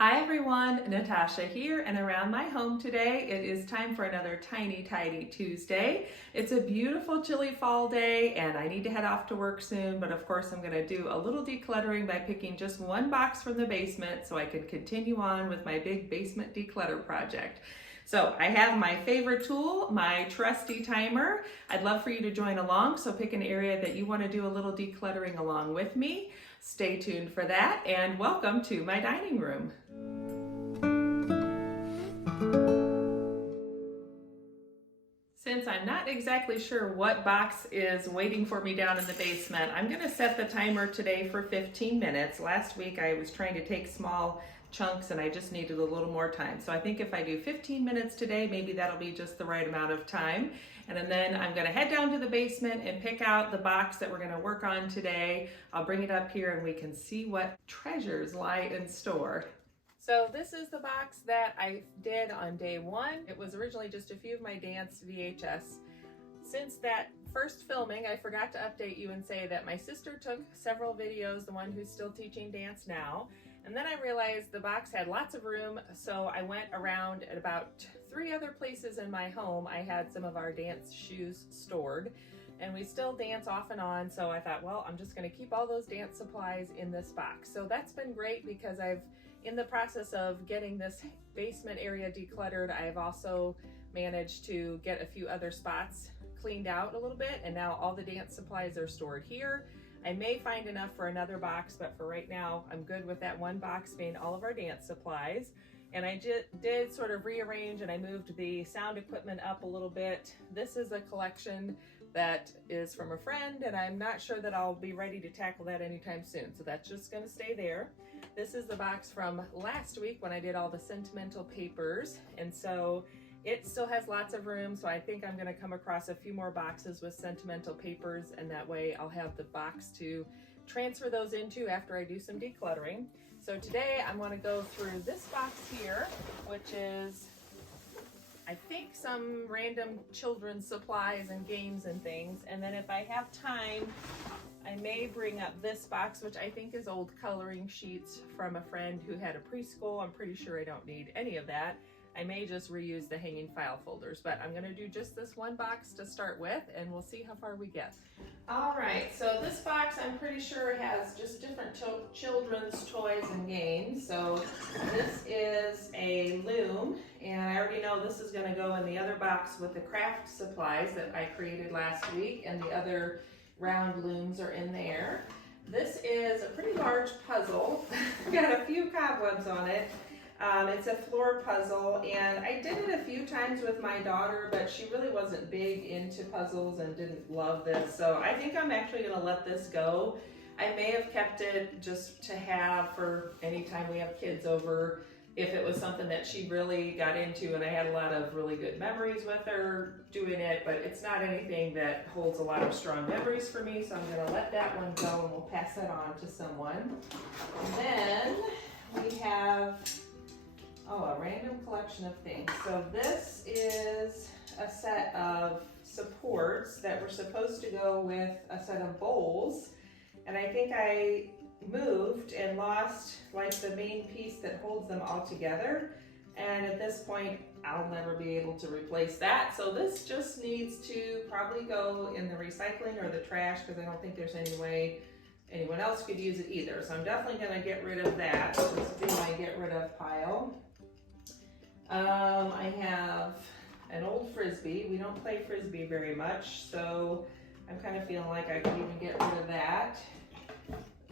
Hi everyone, Natasha here, and around my home today it is time for another Tiny Tidy Tuesday. It's a beautiful chilly fall day and I need to head off to work soon, but of course I'm going to do a little decluttering by picking just one box from the basement so I can continue on with my big basement declutter project. So I have my favorite tool, my trusty timer. I'd love for you to join along, so pick an area that you want to do a little decluttering along with me. Stay tuned for that, and welcome to my dining room. Since I'm not exactly sure what box is waiting for me down in the basement, I'm going to set the timer today for 15 minutes. Last week I was trying to take small chunks and I just needed a little more time. So I think if I do 15 minutes today, maybe that'll be just the right amount of time. And then I'm going to head down to the basement and pick out the box that we're going to work on today. I'll bring it up here and we can see what treasures lie in store. So this is the box that I did on day one. It was originally just a few of my dance VHS. Since that first filming, I forgot to update you and say that my sister took several videos, the one who's still teaching dance now. And then I realized the box had lots of room, so I went around at about 3 other places in my home. I had some of our dance shoes stored, and we still dance off and on, so I thought, well, I'm just gonna keep all those dance supplies in this box. So that's been great because in the process of getting this basement area decluttered, I've also managed to get a few other spots cleaned out a little bit, and now all the dance supplies are stored here. I may find enough for another box, but for right now, I'm good with that one box being all of our dance supplies. And I did sort of rearrange and I moved the sound equipment up a little bit. This is a collection that is from a friend, and I'm not sure that I'll be ready to tackle that anytime soon, so that's just gonna stay there. This is the box from last week when I did all the sentimental papers, and so it still has lots of room, so I think I'm gonna come across a few more boxes with sentimental papers, and that way I'll have the box to transfer those into after I do some decluttering. So today I'm gonna go through this box here, which is, I think, some random children's supplies and games and things, and then if I have time, I may bring up this box, which I think is old coloring sheets from a friend who had a preschool. I'm pretty sure I don't need any of that. I may just reuse the hanging file folders, but I'm gonna do just this one box to start with, and we'll see how far we get. All right, so this box I'm pretty sure has just different children's toys and games. So this is a loom, and I already know this is gonna go in the other box with the craft supplies that I created last week, and the other round looms are in there. This is a pretty large puzzle. Got a few cobwebs on it. It's a floor puzzle, and I did it a few times with my daughter, but she really wasn't big into puzzles and didn't love this, so I think I'm actually going to let this go. I may have kept it just to have for any time we have kids over, if it was something that she really got into and I had a lot of really good memories with her doing it, but it's not anything that holds a lot of strong memories for me, so I'm going to let that one go and we'll pass it on to someone. And then we have a random collection of things. So this is a set of supports that were supposed to go with a set of bowls, and I think I moved and lost like the main piece that holds them all together, and at this point I'll never be able to replace that, so this just needs to probably go in the recycling or the trash, because I don't think there's any way anyone else could use it either. So I'm definitely going to get rid of that. This will be my get rid of pile. I have an old Frisbee. We don't play Frisbee very much, so I'm kind of feeling like I could even get rid of that.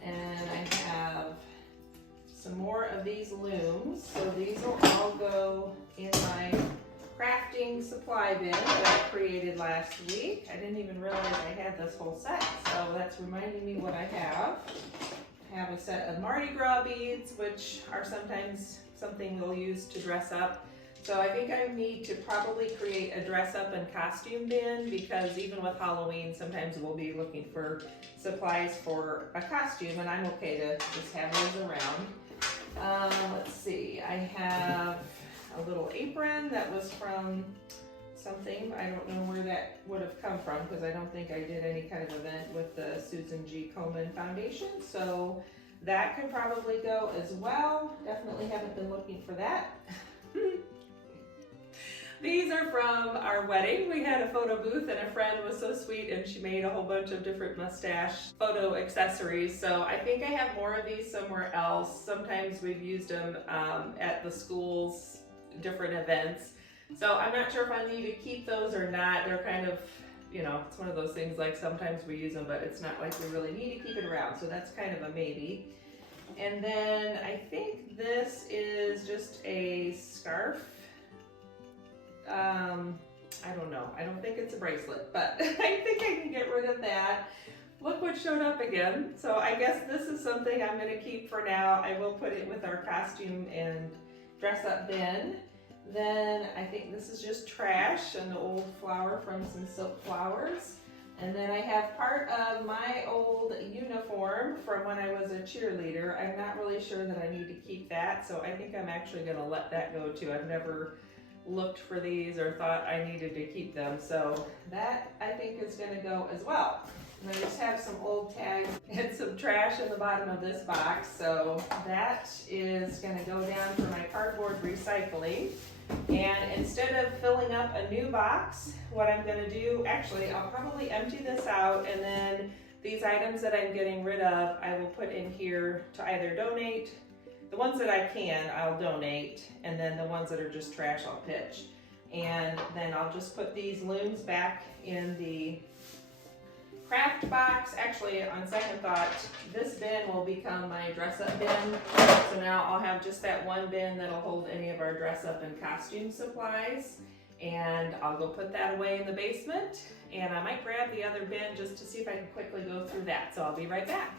And I have some more of these looms. So these will all go in my crafting supply bin that I created last week. I didn't even realize I had this whole set, so that's reminding me what I have. I have a set of Mardi Gras beads, which are sometimes something we'll use to dress up. So I think I need to probably create a dress up and costume bin, because even with Halloween, sometimes we'll be looking for supplies for a costume, and I'm okay to just have those around. Let's see, I have a little apron that was from something. I don't know where that would have come from, because I don't think I did any kind of event with the Susan G. Komen Foundation. So that could probably go as well. Definitely haven't been looking for that. These are from our wedding. We had a photo booth and a friend was so sweet and she made a whole bunch of different mustache photo accessories. So I think I have more of these somewhere else. Sometimes we've used them at the schools, different events. So I'm not sure if I need to keep those or not. They're kind of, you know, it's one of those things like sometimes we use them, but it's not like we really need to keep it around. So that's kind of a maybe. And then I think this is just a scarf. I don't know. I don't think it's a bracelet, but I think I can get rid of that. Look what showed up again. So I guess this is something I'm going to keep for now. I will put it with our costume and dress up bin. Then I think this is just trash and the old flower from some silk flowers. And then I have part of my old uniform from when I was a cheerleader. I'm not really sure that I need to keep that, so I think I'm actually going to let that go too. I've never looked for these or thought I needed to keep them, so that I think is going to go as well. And I just have some old tags and some trash in the bottom of this box, so that is going to go down for my cardboard recycling. And instead of filling up a new box, what I'm going to do, actually I'll probably empty this out, and then these items that I'm getting rid of I will put in here to either donate. The ones that I can, I'll donate, and then the ones that are just trash, I'll pitch. And then I'll just put these looms back in the craft box. Actually, on second thought, this bin will become my dress-up bin. So now I'll have just that one bin that'll hold any of our dress-up and costume supplies. And I'll go put that away in the basement. And I might grab the other bin just to see if I can quickly go through that. So I'll be right back.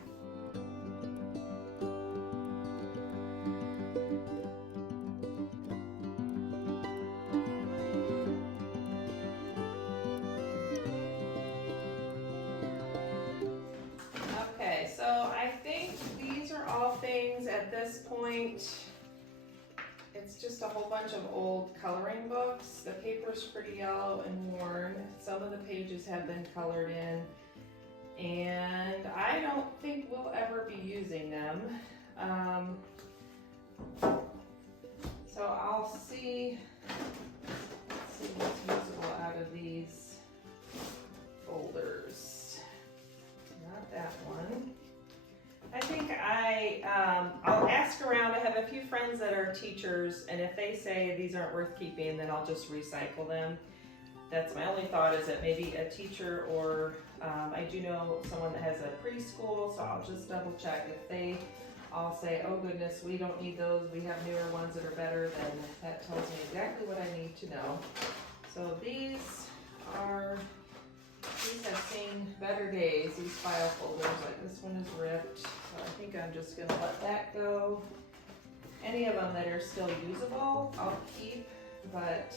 At this point, it's just a whole bunch of old coloring books. The paper's pretty yellow and worn. Some of the pages have been colored in, and I don't think we'll ever be using them. So I'll see what's usable out of these folders. Not that one. I think I'll ask around. I have a few friends that are teachers, and if they say these aren't worth keeping, then I'll just recycle them. That's my only thought, is that maybe a teacher or I do know someone that has a preschool, so I'll just double check. If they all say, oh goodness, we don't need those, we have newer ones that are better, then that tells me exactly what I need to know. So these have seen better days, these file folders. Like this one is ripped, so I think I'm just going to let that go. Any of them that are still usable, I'll keep, but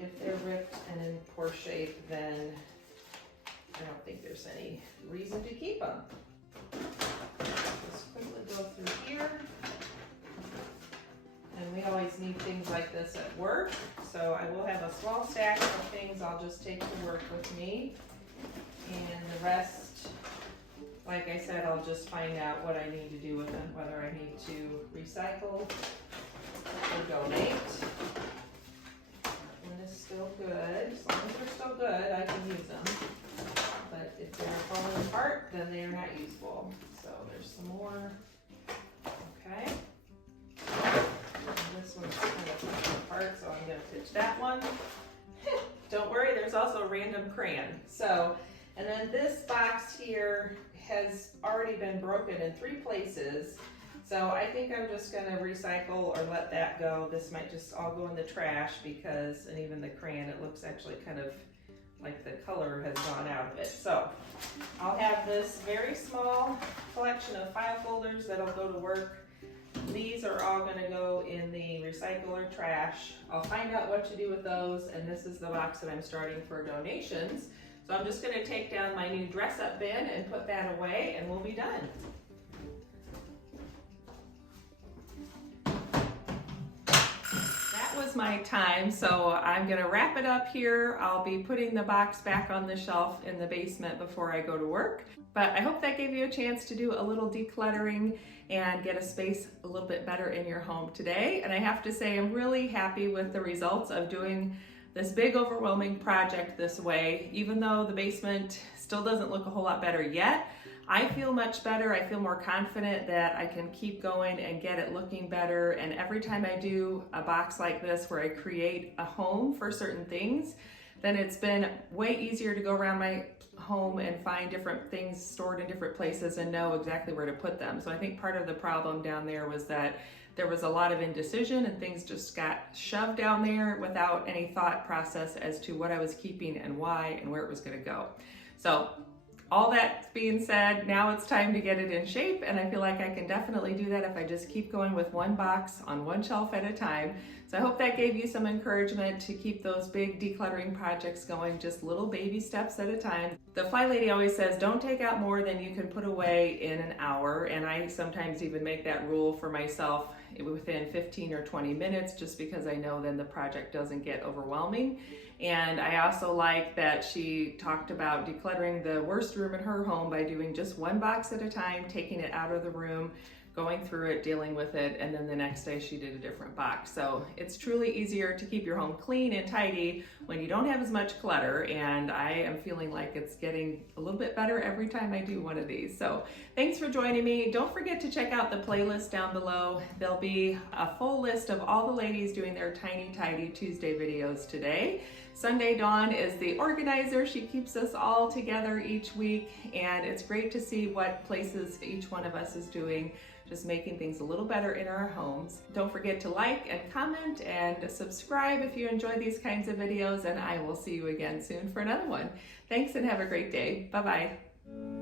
if they're ripped and in poor shape, then I don't think there's any reason to keep them. Just quickly go through here. And we always need things like this at work, so I will have a small stack of things I'll just take to work with me. And the rest, like I said, I'll just find out what I need to do with them, whether I need to recycle or donate. That one is still good. As long as they're still good, I can use them. But if they're falling apart, then they are not usable. So there's some more. Okay. This one's kind of falling apart, so I'm going to pitch that one. Don't worry, there's also a random crayon. So, and then this box here has already been broken in 3 places. So I think I'm just going to recycle or let that go. This might just all go in the trash because, and even the crayon, it looks actually kind of like the color has gone out of it. So I'll have this very small collection of file folders that'll go to work. These are all going to go in the recycle or trash. I'll find out what to do with those, and this is the box that I'm starting for donations. So I'm just going to take down my new dress-up bin and put that away, and we'll be done. That was my time, so I'm gonna wrap it up here. I'll be putting the box back on the shelf in the basement before I go to work. But I hope that gave you a chance to do a little decluttering and get a space a little bit better in your home today. And I have to say, I'm really happy with the results of doing this big overwhelming project this way. Even though the basement still doesn't look a whole lot better yet, I feel much better. I feel more confident that I can keep going and get it looking better. And every time I do a box like this where I create a home for certain things, then it's been way easier to go around my home and find different things stored in different places and know exactly where to put them. So I think part of the problem down there was that there was a lot of indecision and things just got shoved down there without any thought process as to what I was keeping and why and where it was going to go. So all that being said, now it's time to get it in shape, and I feel like I can definitely do that if I just keep going with one box on one shelf at a time. So I hope that gave you some encouragement to keep those big decluttering projects going, just little baby steps at a time. The FlyLady always says, don't take out more than you can put away in an hour, and I sometimes even make that rule for myself within 15 or 20 minutes, just because I know then the project doesn't get overwhelming. And I also like that she talked about decluttering the worst room in her home by doing just one box at a time, taking it out of the room, going through it, dealing with it, and then the next day she did a different box. So it's truly easier to keep your home clean and tidy when you don't have as much clutter, and I am feeling like it's getting a little bit better every time I do one of these. So thanks for joining me. Don't forget to check out the playlist down below. There'll be a full list of all the ladies doing their Tiny Tidy Tuesday videos today. Sunday Dawn is the organizer. She keeps us all together each week, and it's great to see what places each one of us is doing, just making things a little better in our homes. Don't forget to like and comment and subscribe if you enjoy these kinds of videos, and I will see you again soon for another one. Thanks and have a great day. Bye-bye.